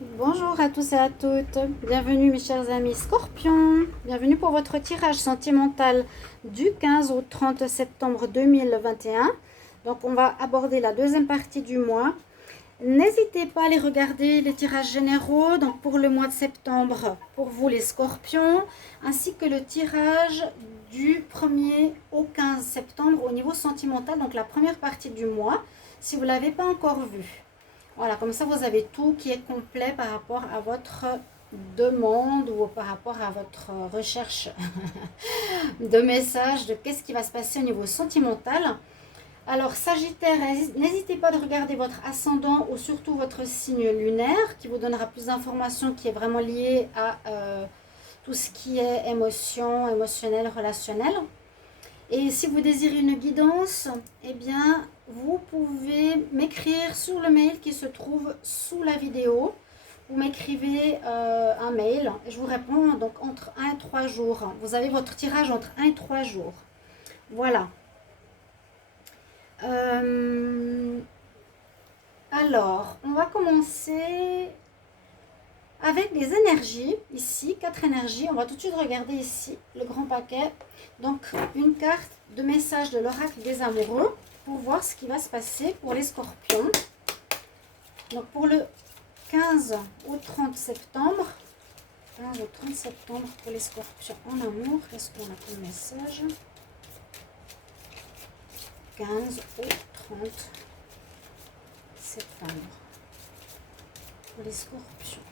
Bonjour à tous et à toutes, bienvenue mes chers amis Scorpions, bienvenue pour votre tirage sentimental du 15 au 30 septembre 2021. Donc on va aborder la deuxième partie du mois. N'hésitez pas à aller regarder les tirages généraux donc pour le mois de septembre pour vous les Scorpions, ainsi que le tirage du 1er au 15 septembre au niveau sentimental, donc la première partie du mois, si vous ne l'avez pas encore vu. Voilà, comme ça vous avez tout qui est complet par rapport à votre demande ou par rapport à votre recherche de messages de qu'est-ce qui va se passer au niveau sentimental. Alors Sagittaire, n'hésitez pas de regarder votre ascendant ou surtout votre signe lunaire qui vous donnera plus d'informations qui est vraiment lié à tout ce qui est émotion, émotionnel, relationnel. Et si vous désirez une guidance, eh bien, vous pouvez m'écrire sur le mail qui se trouve sous la vidéo. Vous m'écrivez un mail et je vous réponds donc entre 1 et 3 jours. Vous avez votre tirage entre 1 et 3 jours. Voilà. Alors, on va commencer avec des énergies, ici, 4 énergies. On va tout de suite regarder ici le grand paquet. Donc, une carte de message de l'oracle des amoureux pour voir ce qui va se passer pour les scorpions. Donc, pour le 15 au 30 septembre. 15 au 30 septembre pour les scorpions en amour. Qu'est-ce qu'on a comme message? 15 au 30 septembre pour les scorpions.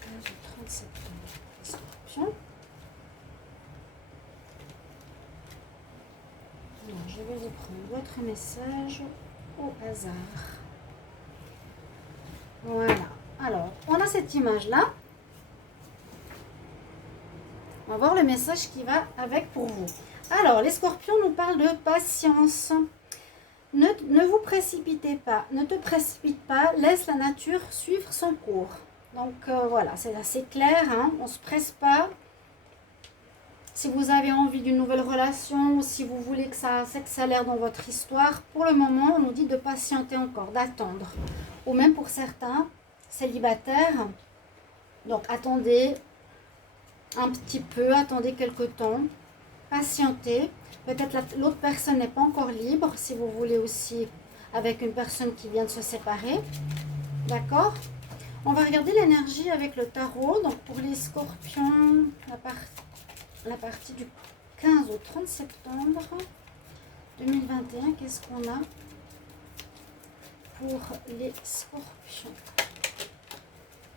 15 au 30 septembre pour les scorpions. Alors, je vais vous prendre votre message au hasard. Voilà. Alors, on a cette image-là. On va voir le message qui va avec pour vous. Alors, les scorpions nous parlent de patience. Ne vous précipitez pas, ne te précipite pas, laisse la nature suivre son cours. Donc voilà, c'est assez clair, hein, on ne se presse pas. Si vous avez envie d'une nouvelle relation ou si vous voulez que ça s'accélère dans votre histoire, pour le moment, on nous dit de patienter encore, d'attendre. Ou même pour certains célibataires, donc attendez un petit peu, attendez quelques temps, patientez. Peut-être l'autre personne n'est pas encore libre, si vous voulez aussi avec une personne qui vient de se séparer. D'accord? On va regarder l'énergie avec le tarot. Donc pour les scorpions, la partie du 15 au 30 septembre 2021, qu'est-ce qu'on a pour les scorpions?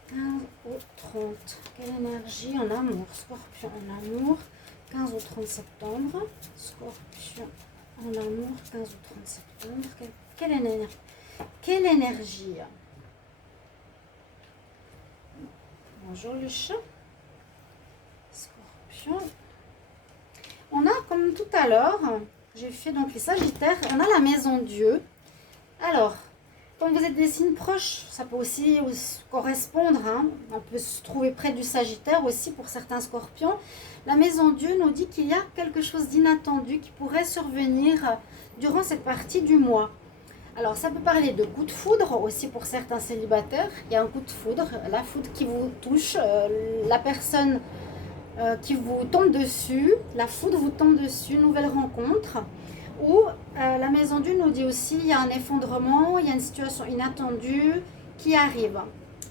15 au 30. Quelle énergie en amour? Scorpion en amour. 15 au 30 septembre. Scorpion en amour. 15 au 30 septembre. Quelle énergie? Bonjour le chat. Scorpion. On a comme tout à l'heure, j'ai fait donc les Sagittaires. On a la maison Dieu. Alors, quand vous êtes des signes proches, ça peut aussi correspondre. Hein. On peut se trouver près du Sagittaire aussi pour certains scorpions. La maison Dieu nous dit qu'il y a quelque chose d'inattendu qui pourrait survenir durant cette partie du mois. Alors, ça peut parler de coup de foudre aussi pour certains célibataires. Il y a un coup de foudre, la foudre qui vous touche, la personne qui vous tombe dessus, la foudre vous tombe dessus, nouvelle rencontre. Ou la maison Dieu nous dit aussi il y a un effondrement, il y a une situation inattendue qui arrive,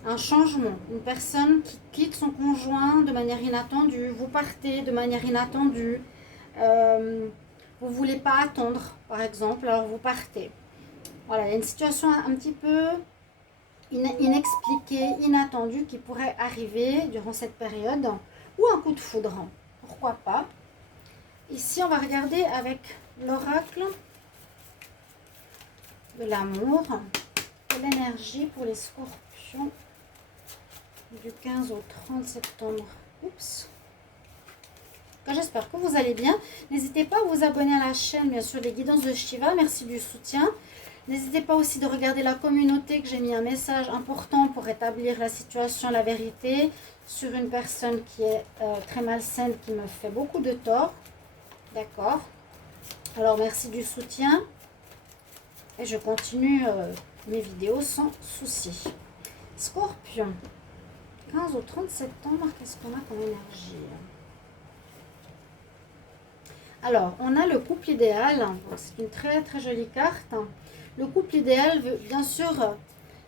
un changement, une personne qui quitte son conjoint de manière inattendue, vous partez de manière inattendue, vous ne voulez pas attendre par exemple, alors vous partez. Voilà, il y a une situation un petit peu inexpliquée, inattendue qui pourrait arriver durant cette période, ou un coup de foudre, pourquoi pas. Ici on va regarder avec l'oracle de l'amour, de l'énergie pour les scorpions du 15 au 30 septembre. Oups. J'espère que vous allez bien. N'hésitez pas à vous abonner à la chaîne, bien sûr, les guidances de Shiva. Merci du soutien. N'hésitez pas aussi de regarder la communauté, que j'ai mis un message important pour établir la situation, la vérité, sur une personne qui est très malsaine, qui me fait beaucoup de tort. D'accord? Alors, merci du soutien. Et je continue mes vidéos sans souci. Scorpion. 15 au 30 septembre, qu'est-ce qu'on a comme énergie? Alors, on a le couple idéal. C'est une très très jolie carte. Le couple idéal veut bien sûr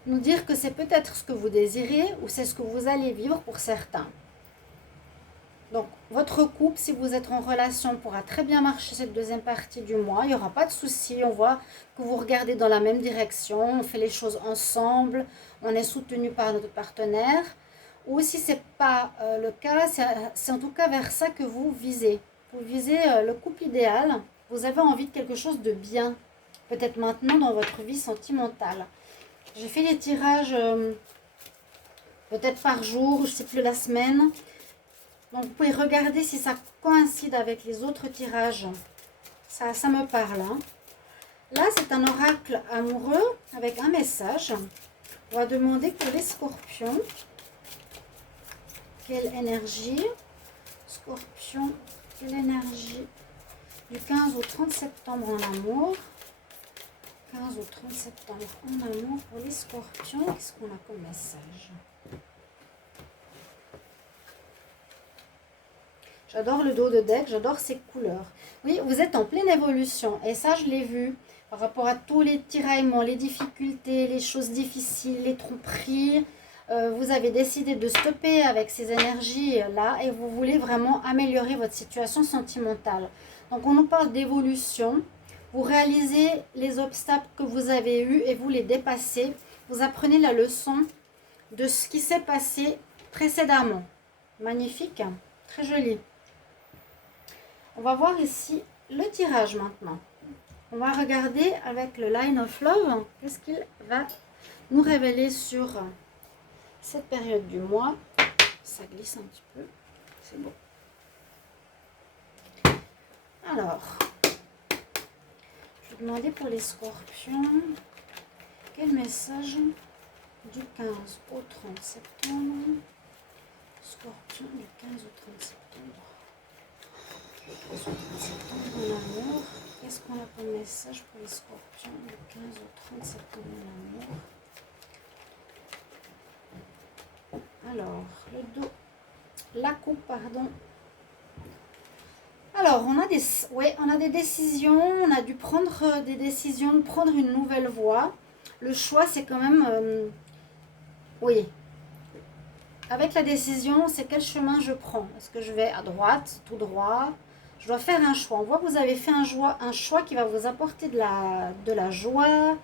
nous dire que c'est peut-être ce que vous désirez ou c'est ce que vous allez vivre pour certains. Donc, votre couple, si vous êtes en relation, pourra très bien marcher cette deuxième partie du mois. Il n'y aura pas de souci. On voit que vous regardez dans la même direction. On fait les choses ensemble. On est soutenu par notre partenaire. Ou si ce n'est pas le cas, c'est en tout cas vers ça que vous visez. Vous visez le couple idéal. Vous avez envie de quelque chose de bien. Peut-être maintenant dans votre vie sentimentale. J'ai fait les tirages peut-être par jour, je ne sais plus la semaine. Donc, vous pouvez regarder si ça coïncide avec les autres tirages. Ça me parle. Hein. Là, c'est un oracle amoureux avec un message. On va demander pour les scorpions. Quelle énergie? Scorpion, quelle énergie? Du 15 au 30 septembre en amour. 15 au 30 septembre en amour pour les scorpions. Qu'est-ce qu'on a comme message? J'adore le dos de deck, j'adore ces couleurs. Oui, vous êtes en pleine évolution. Et ça, je l'ai vu par rapport à tous les tiraillements, les difficultés, les choses difficiles, les tromperies. Vous avez décidé de stopper avec ces énergies-là et vous voulez vraiment améliorer votre situation sentimentale. Donc, on nous parle d'évolution. Vous réalisez les obstacles que vous avez eus et vous les dépassez. Vous apprenez la leçon de ce qui s'est passé précédemment. Magnifique, très joli. On va voir ici le tirage maintenant. On va regarder avec le Line of Love, qu'est-ce qu'il va nous révéler sur cette période du mois. Ça glisse un petit peu, c'est bon. Alors, je vais demander pour les scorpions, quel message du 15 au 30 septembre. Scorpion du 15 au 30 septembre. En amour, qu'est-ce qu'on a comme message pour les scorpions du 15 au 30 septembre en amour? Alors, le dos, la coupe, pardon. Alors, on a des décisions, on a dû prendre des décisions, prendre une nouvelle voie. Le choix, c'est quand même, oui. Avec la décision, c'est quel chemin je prends. Est-ce que je vais à droite, tout droit? Je dois faire un choix. On voit que vous avez fait un choix qui va vous apporter de la joie,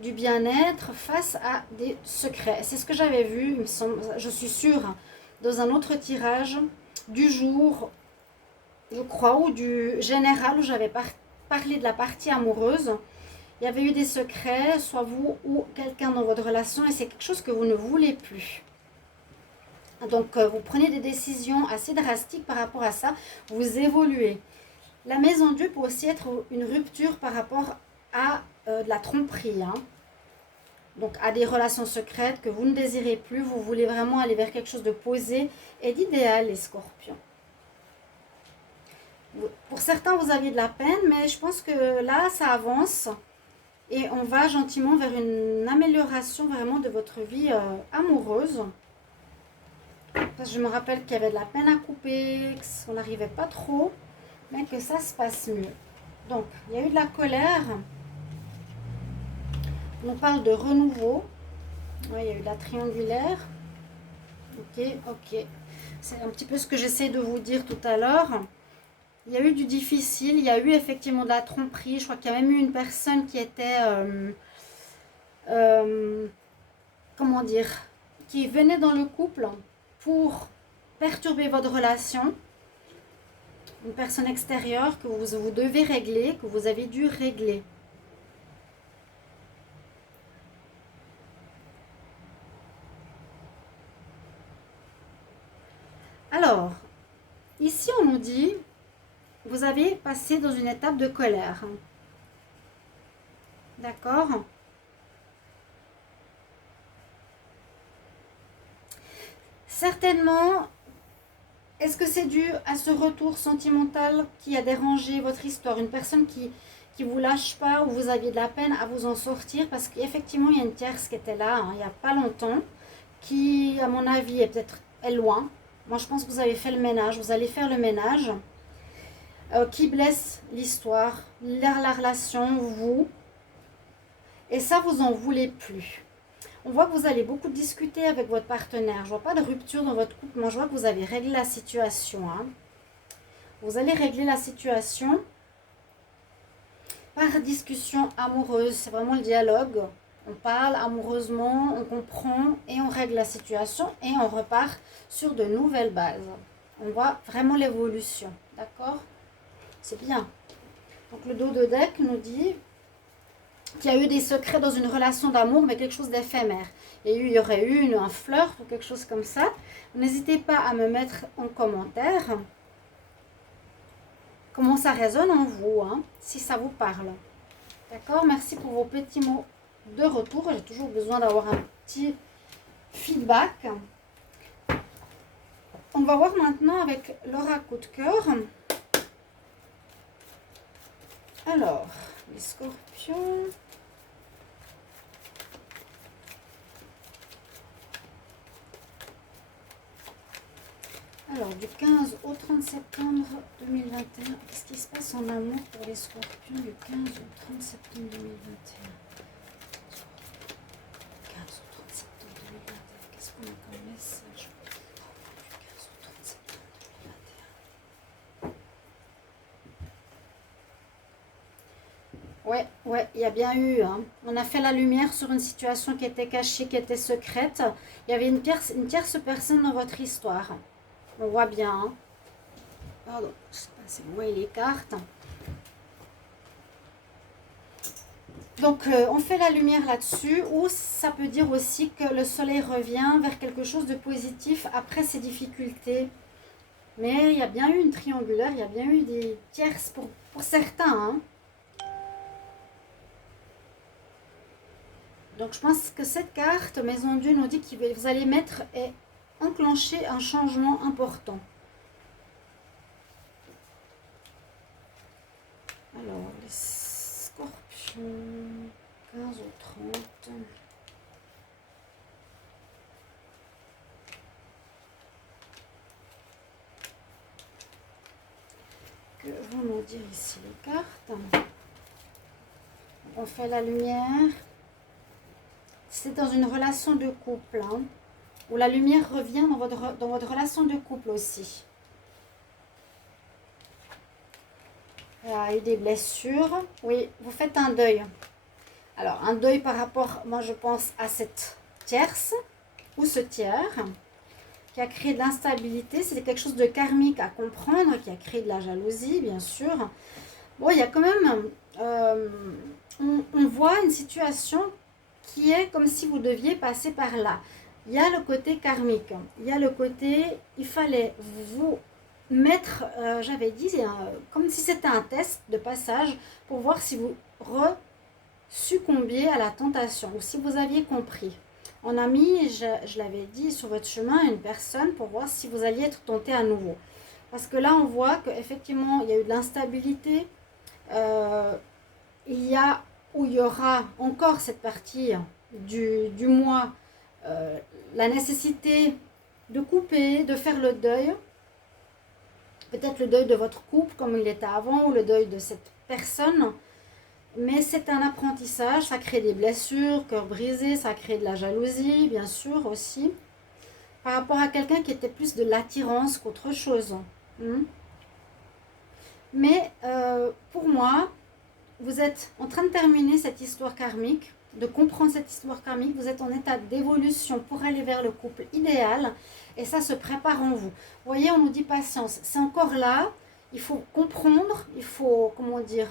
du bien-être face à des secrets. C'est ce que j'avais vu, il me semble, je suis sûre, dans un autre tirage du jour, je crois, ou du général, où j'avais parlé de la partie amoureuse. Il y avait eu des secrets, soit vous ou quelqu'un dans votre relation, et c'est quelque chose que vous ne voulez plus. Donc, vous prenez des décisions assez drastiques par rapport à ça. Vous évoluez. La maison Dieu peut aussi être une rupture par rapport à de la tromperie. Hein. Donc, à des relations secrètes que vous ne désirez plus. Vous voulez vraiment aller vers quelque chose de posé et d'idéal, les scorpions. Pour certains, vous aviez de la peine, mais je pense que là, ça avance. Et on va gentiment vers une amélioration vraiment de votre vie amoureuse. Parce que je me rappelle qu'il y avait de la peine à couper, qu'on n'arrivait pas trop, mais que ça se passe mieux. Donc, il y a eu de la colère. On parle de renouveau. Ouais, il y a eu de la triangulaire. Ok. C'est un petit peu ce que j'essaie de vous dire tout à l'heure. Il y a eu du difficile, il y a eu effectivement de la tromperie. Je crois qu'il y a même eu une personne qui était... comment dire? Qui venait dans le couple pour perturber votre relation, une personne extérieure que vous devez régler, que vous avez dû régler. Alors, ici on nous dit, vous avez passé dans une étape de colère. D'accord ? Certainement, est-ce que c'est dû à ce retour sentimental qui a dérangé votre histoire? Une personne qui vous lâche pas ou vous aviez de la peine à vous en sortir? Parce qu'effectivement, il y a une tierce qui était là, hein, il n'y a pas longtemps, qui, à mon avis, est loin. Moi, je pense que vous avez fait le ménage, vous allez faire le ménage, qui blesse l'histoire, la relation, vous. Et ça, vous en voulez plus. On voit que vous allez beaucoup discuter avec votre partenaire. Je ne vois pas de rupture dans votre couple. Moi, je vois que vous avez réglé la situation. Hein. Vous allez régler la situation par discussion amoureuse. C'est vraiment le dialogue. On parle amoureusement, on comprend et on règle la situation et on repart sur de nouvelles bases. On voit vraiment l'évolution. D'accord? C'est bien. Donc le dos de deck nous dit qu'il y a eu des secrets dans une relation d'amour, mais quelque chose d'éphémère. Il y aurait eu un flirt ou quelque chose comme ça. N'hésitez pas à me mettre en commentaire comment ça résonne en vous, hein, si ça vous parle. D'accord? Merci pour vos petits mots de retour. J'ai toujours besoin d'avoir un petit feedback. On va voir maintenant avec Laura coup de cœur. Alors, les scorpions. Alors, du 15 au 30 septembre 2021, qu'est-ce qui se passe en amour pour les scorpions du 15 au 30 septembre 2021? 15 au 30 septembre 2021, qu'est-ce qu'on a comme message du 15 au 30 septembre 2021? Ouais, il y a bien eu. Hein. On a fait la lumière sur une situation qui était cachée, qui était secrète. Il y avait une tierce personne dans votre histoire. On voit bien. Hein. Pardon, je sais pas si vous voyez les cartes. Donc, on fait la lumière là-dessus. Ou ça peut dire aussi que le soleil revient vers quelque chose de positif après ces difficultés. Mais il y a bien eu une triangulaire, il y a bien eu des tierces pour certains. Hein. Donc, je pense que cette carte, Maison Dieu, nous dit que vous allez mettre et enclencher un changement important. Alors, les scorpions, 15 ou 30. Que vont nous dire ici les cartes? On fait la lumière. C'est dans une relation de couple, hein, où la lumière revient dans votre relation de couple aussi. Il y a eu des blessures. Oui, vous faites un deuil. Alors, un deuil par rapport, moi je pense, à cette tierce ou ce tiers qui a créé de l'instabilité. C'est quelque chose de karmique à comprendre, qui a créé de la jalousie, bien sûr. Bon, il y a quand même... on voit une situation qui est comme si vous deviez passer par là. Il y a le côté karmique. Il y a le côté... Il fallait vous mettre, j'avais dit, comme si c'était un test de passage pour voir si vous succombiez à la tentation ou si vous aviez compris. On a mis, je l'avais dit, sur votre chemin une personne pour voir si vous alliez être tenté à nouveau. Parce que là, on voit qu'effectivement, il y a eu de l'instabilité. Il y aura encore cette partie du mois, la nécessité de couper, de faire le deuil. Peut-être le deuil de votre couple comme il était avant ou le deuil de cette personne. Mais c'est un apprentissage, ça crée des blessures, cœur brisé, ça crée de la jalousie, bien sûr aussi. Par rapport à quelqu'un qui était plus de l'attirance qu'autre chose. Mais pour moi, vous êtes en train de terminer cette histoire karmique, de comprendre cette histoire karmique. Vous êtes en état d'évolution pour aller vers le couple idéal. Et ça se prépare en vous. Vous voyez, on nous dit patience. C'est encore là. Il faut comprendre. Il faut, comment dire,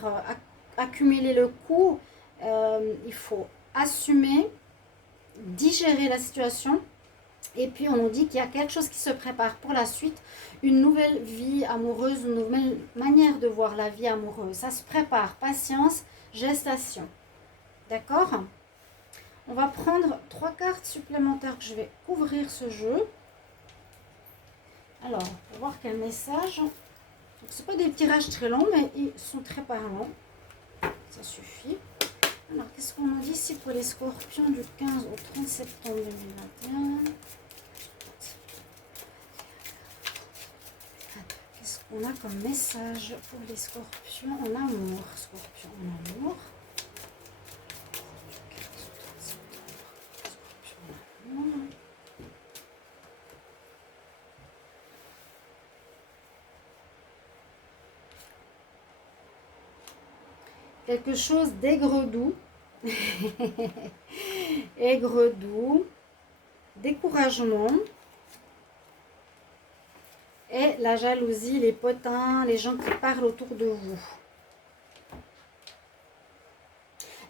accumuler le coup. Il faut assumer, digérer la situation. Et puis, on nous dit qu'il y a quelque chose qui se prépare pour la suite. Une nouvelle vie amoureuse, une nouvelle manière de voir la vie amoureuse. Ça se prépare. Patience, gestation. D'accord? On va prendre 3 cartes supplémentaires que je vais couvrir ce jeu. Alors, pour voir quel message. Ce ne sont pas des tirages très longs, mais ils sont très parlants. Ça suffit. Alors, qu'est-ce qu'on nous dit ici pour les scorpions du 15 au 30 septembre 2021? qu'on a comme message pour les scorpions en amour? Scorpion en amour. Quelque chose d'aigre-doux. Aigre-doux. Découragement. Et la jalousie, les potins, les gens qui parlent autour de vous.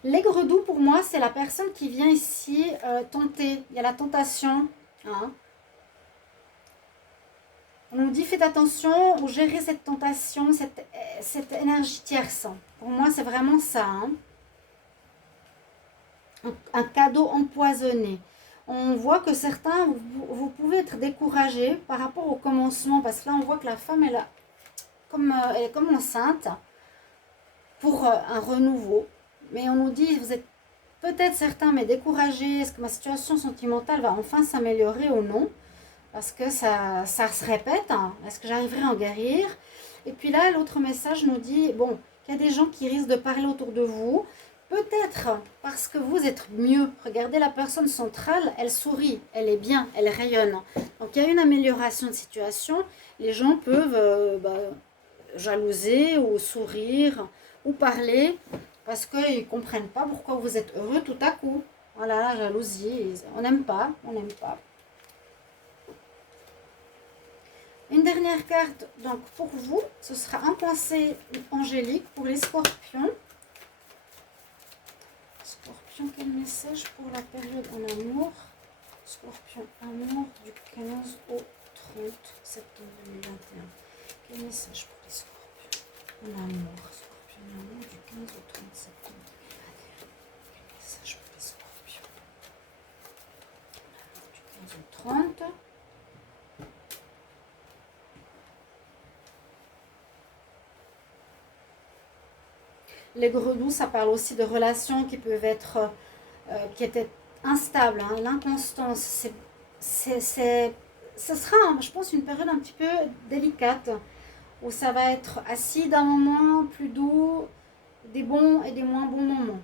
L'aigre-doux, pour moi, c'est la personne qui vient ici tenter. Il y a la tentation. Hein. On nous dit, faites attention ou gérez cette tentation, cette énergie tierce. Pour moi, c'est vraiment ça. Hein. Un cadeau empoisonné. On voit que certains, vous pouvez être découragés par rapport au commencement. Parce que là, on voit que la femme, elle est comme enceinte pour un renouveau. Mais on nous dit, vous êtes peut-être certains, mais découragés. Est-ce que ma situation sentimentale va enfin s'améliorer ou non? Parce que ça se répète. Hein. Est-ce que j'arriverai à en guérir? Et puis là, l'autre message nous dit, bon, qu'il y a des gens qui risquent de parler autour de vous. Peut-être parce que vous êtes mieux. Regardez la personne centrale, elle sourit, elle est bien, elle rayonne. Donc il y a une amélioration de situation. Les gens peuvent jalouser ou sourire ou parler parce qu'ils ne comprennent pas pourquoi vous êtes heureux tout à coup. Voilà, la jalousie, on n'aime pas, on n'aime pas. Une dernière carte, donc pour vous, ce sera un conseil angélique pour les scorpions. Scorpion, quel message pour la période en amour? Scorpion, amour du 15 au 30 septembre 2021. Quel message pour les scorpions en amour? Scorpion, amour du 15 au 30 septembre 2021. Quel message pour les scorpions en amour du 15 au 30? L'aigre-doux, ça parle aussi de relations qui peuvent être, qui étaient instables. Hein. L'inconstance, ce sera, je pense, une période un petit peu délicate où ça va être acide à un moment, plus doux, des bons et des moins bons moments.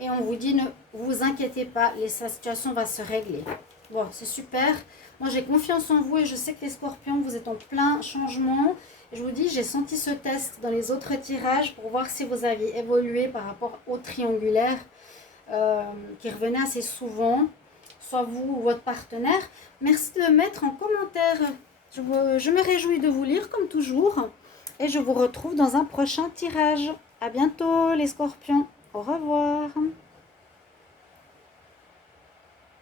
Et on vous dit, ne vous inquiétez pas, la situation va se régler. Bon, c'est super. Moi, j'ai confiance en vous et je sais que les scorpions, vous êtes en plein changement. Et je vous dis, j'ai senti ce test dans les autres tirages pour voir si vous aviez évolué par rapport au triangulaire qui revenait assez souvent, soit vous ou votre partenaire. Merci de mettre en commentaire. Je me réjouis de vous lire comme toujours. Et je vous retrouve dans un prochain tirage. À bientôt les scorpions. Au revoir.